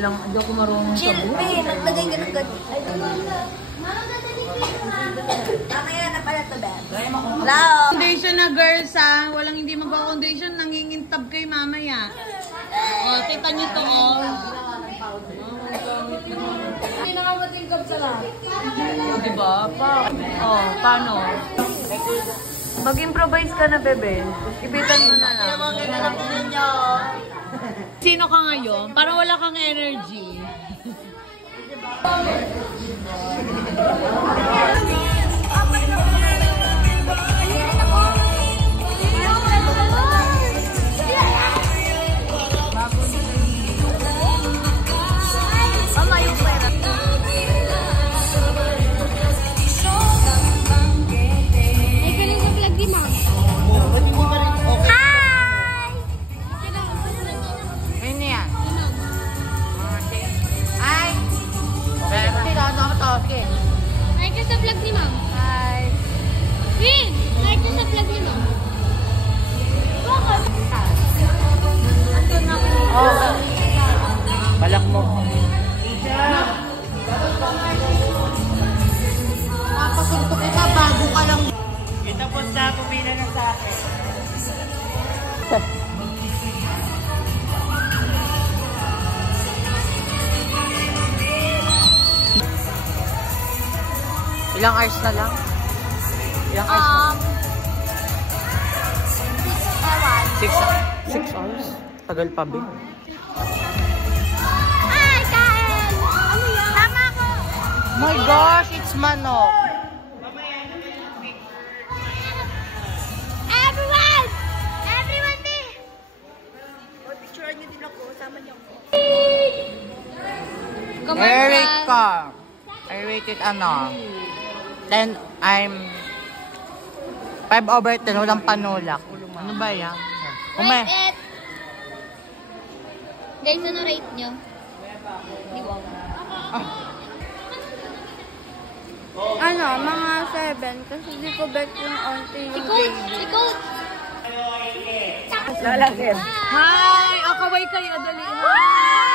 Hindi ako marunong sa buhay. Chill, naglagay ka ng ganito. Mamaya na pala to, Ben. Hello! Foundation na girls ha. Walang hindi magpa-foundation. Nangingintab kay mamaya. O, kita nyo to o. Hindi na ka matingkab sa lahat. O, diba? Paano? Mag-improvise ka na, bebe. Ibitan mo na lang. Sino ka ngayon? Parang wala kang energy. Like ka sa vlog ni Ma'am. Hi. Win! Like ka sa vlog ni Ma'am. Balak mo. Papasuntok kita bago ka lang. Ito po sa pumila na sa akin. Ilang hours na lang? Ilang hours na lang? 6 hours? Tagal pa, B. Ay, kain! Ano yan? Tama ko! My gosh, it's manok! Everyone! Everyone be! Picturean niyo din ako. Tama niyo ako. I rate ka. I rate it 10, I'm 5/10, walang panulak. Ano ba yan? Kume. Rate it! Guys, ano rate nyo? Di ba? Ano, mga 7. Kasi di ko bet yung onti yung Si Coach! Lalagyan. Hi! Akaway kayo, dali. Hi!